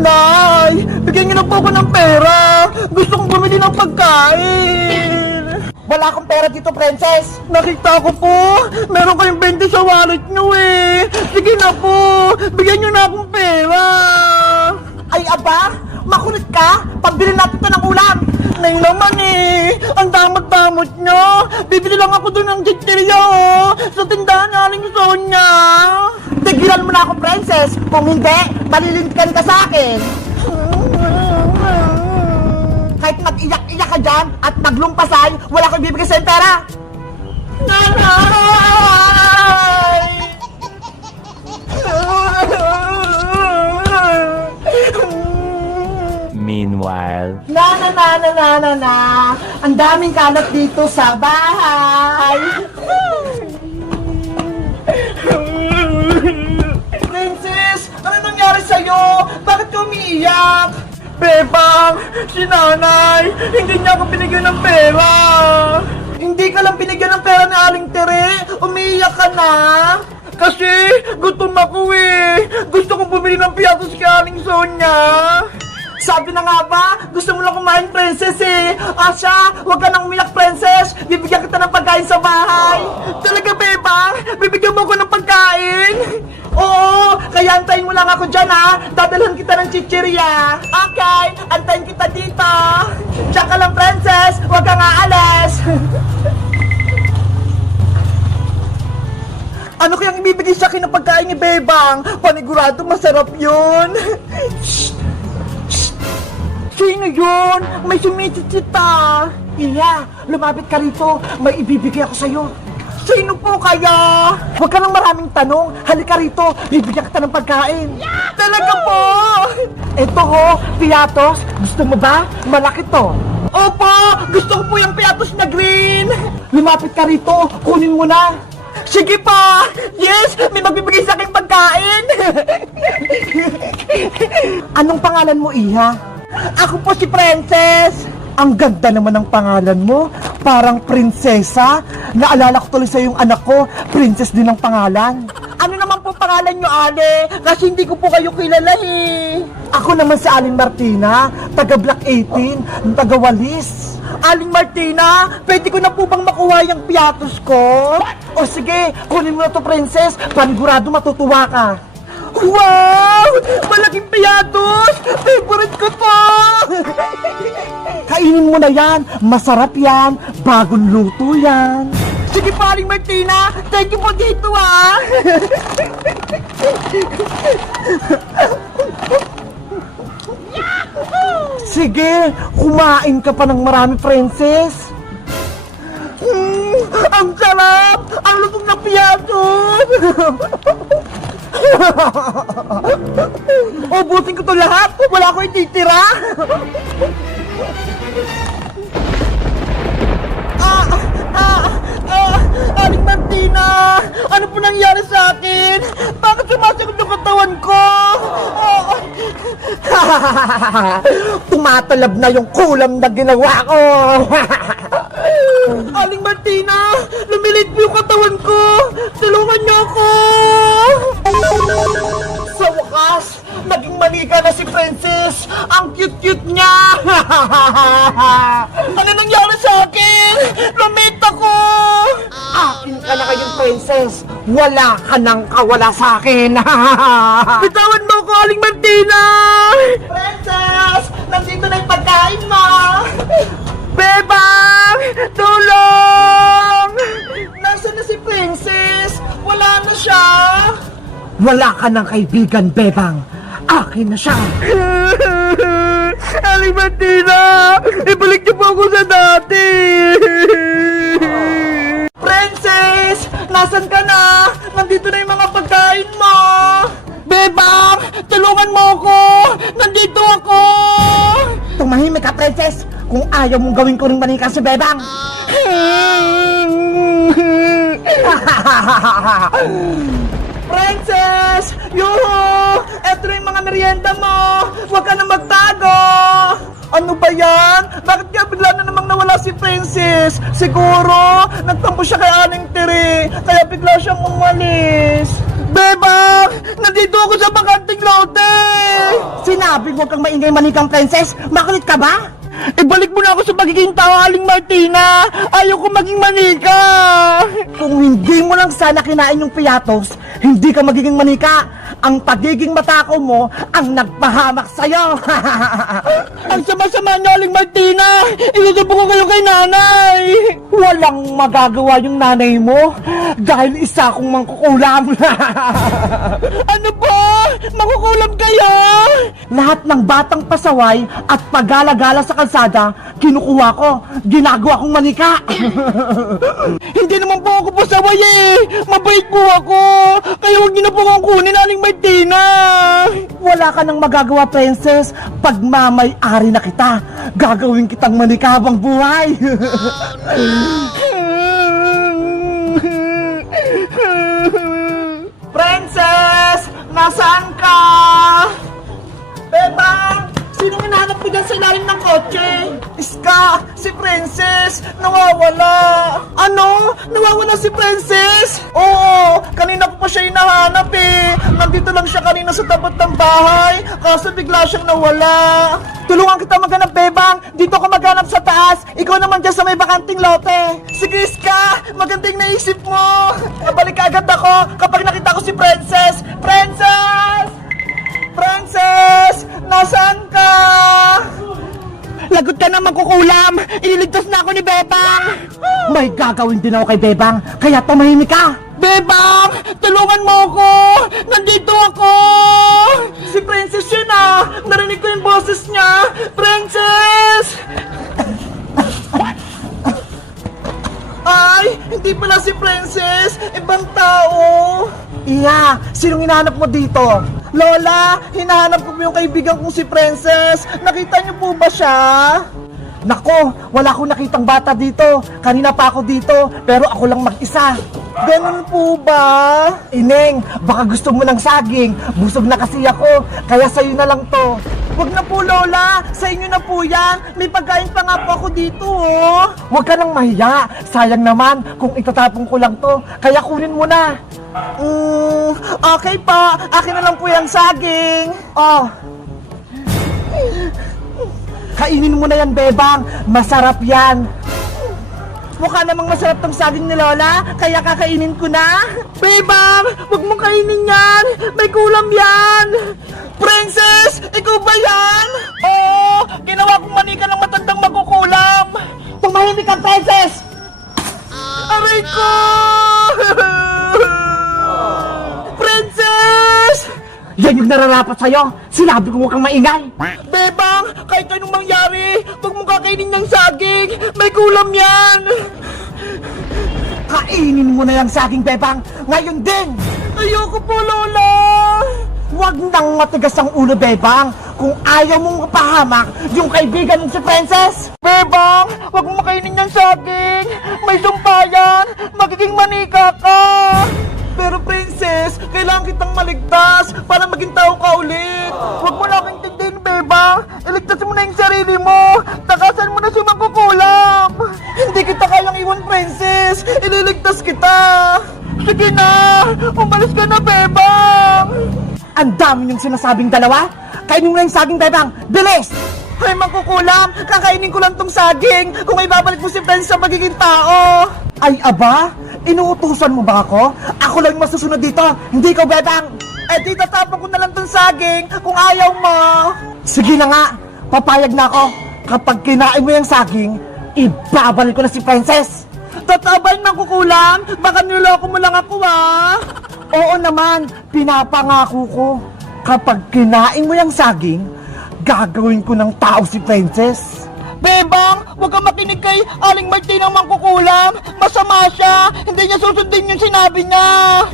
Nay! Bigyan niyo na po ako ng pera! Gusto kong bumili ng pagkain! Wala akong pera dito, princess. Nakita ko po! Meron kayong 20 sa wallet niyo eh! Sige na po! Bigyan niyo na akong pera! Ay, aba, makulit ka. Pambili natin ito ng ulam. Nay naman eh! Ang damot-damot niyo! Bibili lang ako doon ng chichirya oh! Sa tindahan naling Sonya! Tigilan mo na ako, princess. Kung hindi, malilintikan ka sa akin. Kahit mag-iyak-iyak ka dyan at maglumpasay, wala ko ibibigay sa'yo pera. Nanay! Meanwhile, Na. Ang daming kalat dito sa bahay. Princess! Ano nangyari sa'yo? Bakit ka umiiyak? Bebang! Si nanay! Hindi niya ako binigyan ng pera! Hindi ka lang binigyan ng pera ni Aling Tere! Umiiyak ka na! Kasi gutom ako eh! Gusto kong bumili ng piyatos kay Aling Sonya! Sabi na nga ba, gusto mo lang kumain, princess eh. Asya, huwag ka nang umiyak, princess. Bibigyan kita ng pagkain sa bahay. Talaga, bebang? Bibigyan mo ako ng pagkain? Oo, kaya antayin mo lang ako dyan ha. Dadalhan kita ng chichirya. Okay, antayin kita dito. Diyan ka lang, princess. Huwag kang aalis. Ano kayang ibibigay sa akin ng pagkain ni Bebang? Panigurado masarap yun. Sino yun? May sumisitsita. Iya, lumapit ka rito. May ibibigay ako sa'yo. Sino po kaya? Huwag ka nang maraming tanong. Halika rito, bibigyan kita ng pagkain. Talaga po? Ito ho, piatos. Gusto mo ba? Malaki to. Opo, gusto ko po yung piatos na green. Lumapit ka rito, kunin mo na. Sige pa! Yes! May magbibigay sa akin pagkain! Anong pangalan mo, Iha? Ako po si Princess! Ang ganda naman ng pangalan mo. Parang prinsesa. Naalala ko tuloy sa yung anak ko. Princess din ang pangalan. Ano naman po pangalan nyo, Ale? Kasi hindi ko po kayo kilala eh. Ako naman si Aling Martina, taga Block 18, taga Walis. Aling Martina, pwede ko na po bang makuha yung piatos ko? O sige, kunin mo na to, princess. Panigurado matutuwa ka. Wow! Malaking piatos! Favorite ko to! Kainin mo na yan. Masarap yan. Bagong luto yan. Sige po, Aling Martina! Thank you po dito ah! Sige, kumain ka pa ng marami, princess. Ang sarap! Ang lutong na piatos! Ubusin ko to lahat! Wala ko ititira! Aling Martina! Ano po nangyari sa akin? Bakit sumasakit yung katawan ko? Tumatalab na yung kulam na ginawa ko. Aling Martina! Lumilit po yung katawan ko! Tulungan niyo ako! Sa wakas, naging manika na si Princess! Ang cute-cute niya! Ano nangyari sa akin? Lumit ako! Akin ka na kayong princess. Wala ka nang kawala sa akin. Bitawan mo ko, Aling Martina! Princess! Nandito na yung pagkain mo! Bebang! Tulong! Nasaan na si Princess? Wala na siya! Wala ka ng kaibigan, Bebang. Akin na siya. Aling Martina! Ibalik niyo po ako sa dati! Princess! Nasaan ka na? Nandito na yung mga pagkain mo! Bebang! Tulungan mo ako! Nandito ako! Tumahimik ka, princess. Kung ayaw mong gawin ko rin manika si Bebang. Princess! Yuhu! Eto na yung mga merienda mo! Huwag ka na magtago! Ano ba yan? Bakit kaya bigla na namang nawala si Princess? Siguro, nagtampo siya kay Aling Tere, kaya bigla siyang umalis. Bebang! Nandito ako sa bakanting lote! Sinabi mo kang maingay manikang princess, makulit ka ba? Ibalik mo na ako sa pagiging tao, Aling Martina! Ayaw ko maging manika! Kung hindi mo lang sana kinain yung piyatos, hindi ka magiging manika. Ang pagiging matakaw mo ang nagpahamak sa'yo. Ang sama-sama niyo, Aling Martina! Isusubo ko kayo kay nanay! Walang magagawa yung nanay mo dahil isa akong mangkukulam. Ano ba? Makukulam kayo? Lahat ng batang pasaway at pagala-gala sa kalsada, kinukuha ko, ginagawa kong manika. Hindi naman po ako pasaway eh! Mabait po ako! Kaya huwag niyo na po akong kunin, Aling Martina! Wala ka nang magagawa, princess. Pagmamay-ari na kita, gagawin kitang manika habang buhay. Princess! Nasaan ka? Bebang! Sinong hinahanap mo dyan sa ilalim ng kotse? Iska! Si Princess! Nawawala! Ano? Nawawala si Princess? Oo! Kanina ko pa siya hinahanap eh! Nandito lang siya kanina sa tapat ng bahay, kaso bigla siyang nawala! Tulungan kita maghanap, Bebang! Dito ka maghanap sa taas! Ikaw naman dyan sa may bakanting lote! Sige, Iska! Magandang naisip mo! Nabalik agad ako kapag nakita ko si Princess! Princess! Princess! Nasaan ka? Lagot ka na magkukulam! Ililigtas na ako ni Bebang! May gagawin din ako kay Bebang, kaya tumahimik ka! Bebang! Tulungan mo ako! Nandito ako! Si Princess yun ah! Narinig ko yung boses niya! Princess! Ay! Hindi pala si Princess! Ibang tao! Iya! Sinong hinahanap mo dito? Lola! Hinahanap ko po yung kaibigan kong si Princess! Nakita niyo po ba siya? Nako! Wala akong nakitang bata dito! Kanina pa ako dito, pero ako lang mag-isa! Ganun po ba? Ineng, baka gusto mo ng saging. Busog na kasi ako, kaya sa'yo na lang to. Huwag na po, Lola. Sa inyo na po yan. May pagkain pa nga po ako dito, oh. Huwag ka nang mahiya. Sayang naman kung itatapon ko lang to. Kaya kunin mo na. Okay pa. Akin na lang po yung saging. Oh. Kainin mo na yan, Bebang. Masarap yan. Mukha namang masarap tong saging ni Lola, kaya kakainin ko na. Bebang, huwag mong kainin yan. May kulam yan. Princess, ikaw ba yan? Oo! Ginawa kong manika ng matandang magkukulam! Tumahimik ka, Princess! Aray ko! Princess! Yan yung nararapat sa'yo. Sinabi ko huwag kang maingay. Bebang, kahit anong mangyari, huwag mong kakainin ng saging! May kulam yan! Kainin mo na yung saging, Bebang. Ngayon din. Ayoko po, Lola! Huwag nang matigas ang ulo, Bebang. Kung ayaw mong mapahamak yung kaibigan mong si Princess. Bebang, huwag mong makainin ng saging! May sumpayan! Magiging manika ka! Pero Princess, kailangan kitang maligtas para maging tao ka ulit. Huwag mo na akong intindihin, Bebang! Iligtas mo na yung sarili mo! Takasan mo na si magkukulam! Hindi kita kayang iwan, Princess. Ililigtas kita. Sige na! Umalis ka na, Bebang! Ang dami niyong sinasabing dalawa. Kainin mo na yung saging, Bebang. Bilis! Ay, magkukulam! Kakainin ko lang tong saging kung may babalik mo si Princess sa magiging tao! Ay, aba? Inuutusan mo ba ako? Ako lang yung masusunod dito. Hindi ko, Bebang. Eh di tatapon ko na lang tong saging kung ayaw mo! Sige na nga. Papayag na ako. Kapag kinain mo yung saging, ibabalik ko na si Princess. Tatabay magkukulam! Baka niloko mo lang ako, ah! Oo naman, pinapangako ko. Kapag kinain mo yung saging, gagawin ko ng tao si Princess. Bebang, huwag kang makinig kay Aling Martina magkukulam! Masama siya! Hindi niya susundin yung sinabi niya!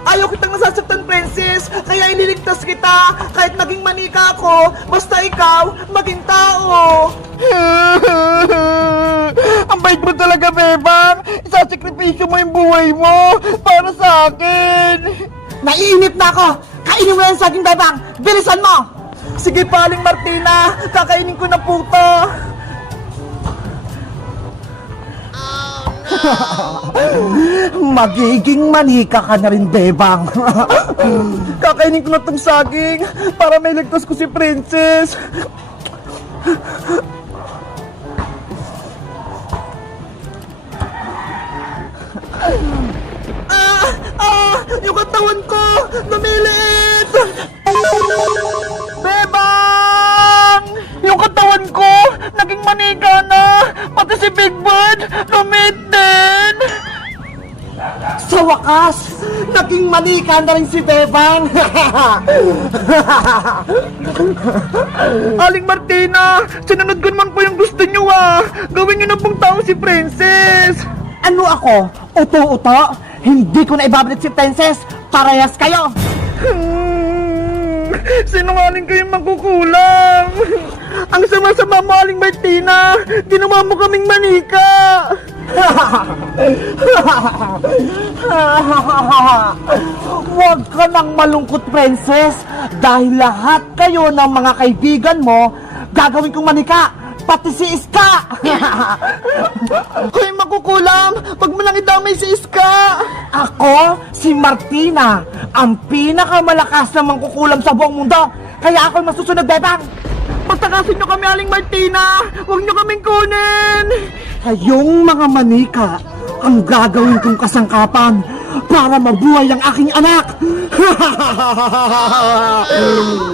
Ayaw kitang nasasaktan, Princess, kaya ililigtas kita. Kahit maging manika ako, basta ikaw, maging tao. Ang bait mo talaga, Bebang! Isasakripisyo mo yung buhay mo para sa akin! Naiinip na ako. Kainin mo yung saging, Bebang. Bilisan mo. Sige pa, Aling Martina! Kakainin ko na po to! Magiging manika ka na rin, Bebang. Kakainin ko na tong saging para may ligtas ko si Princess. Yung katawan ko! Lumiliit! Bebang! Yung katawan ko! Naging manika na! Pati si Big Bird! Lumit din! Sa wakas, naging manika na rin si Bebang. Aling Martina! Sinunod ko naman po yung gusto nyo ah! Gawin nyo na pong tao si Princess! Ano ako? Uto-uto? Hindi ko na ibabalik si Princess. Parehas kayo. Sinungaling kayong magkukulang! Ang sama-sama mo, Aling Martina! Ginawa mo kaming manika! Huwag ka nang malungkot, Princess. Dahil lahat kayo ng mga kaibigan mo, gagawin kong manika. Pati si Iska. Hoy, makukulam! Wag mo lang idamay si Iska! Ako, si Martina, ang pinakamalakas na mangkukulam sa buong mundo. Kaya ako'y masusunod, Bebang. Pagtakasin nyo kami, Aling Martina! Huwag nyo kaming kunin! Kayong mga manika ang gagawin kong kasangkapan para mabuhay ang aking anak.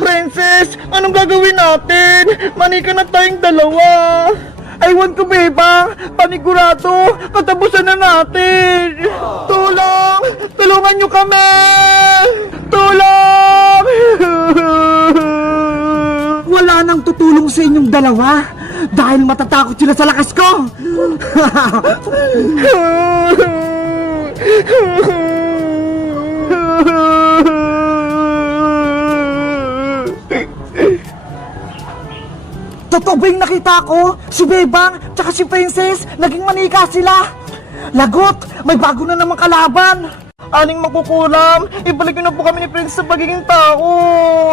Princess, anong gagawin natin? Manika na tayong dalawa! Aywan ko, Bebang! Panigurado! Katapusan na natin! Tulong! Tulungan nyo kami! Tulong! Wala nang tutulong sa inyong dalawa dahil matatakot sila sa lakas ko. Totoo ba yung nakita ko? Si Bebang tsaka si Princess, naging manika sila. Lagot, may bago na namang kalaban. Aling makukulam, ibalik nyo na po kami ni Prince sa pagiging tao.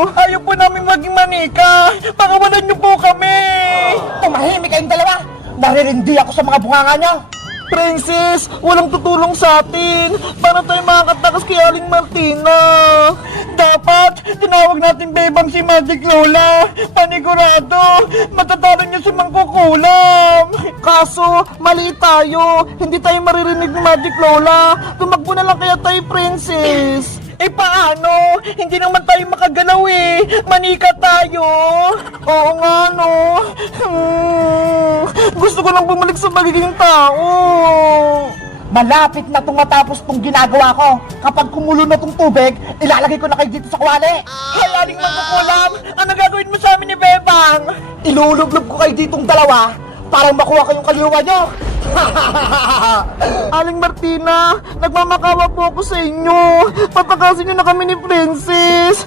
Ayaw po namin maging manika. Pakawalan nyo po kami. Tumahimik kayong dalawa. Naririndi ako sa mga bunganga nyo. Princess, walang tutulong sa atin. Paano tayo makakatakas kay Aling Martina? Dapat, tinawag natin Bebang si Magic Lola. Panigurado, matatalo niyo si Mangkukulam. Kaso, mali tayo. Hindi tayo maririnig ni Magic Lola. Tumakbo na lang kaya tayo, Princess. Eh paano? Hindi naman tayo makagalaw eh. Manika tayo. Oo nga no. Gusto ko lang bumalik sa magiging tao. Malapit na itong matapos itong ginagawa ko. Kapag kumulo na itong tubig, ilalagay ko na kayo dito sa kuwali. Hayaling Mangkukulam, ano gagawin mo sa amin ni Bebang? Ilulublob ko kayo ditong dalawa para makuha kayong kaliwa nyo. Aling Martina, nagmamakawa po ako sa inyo. Patakasin niyo na kami ni Princess.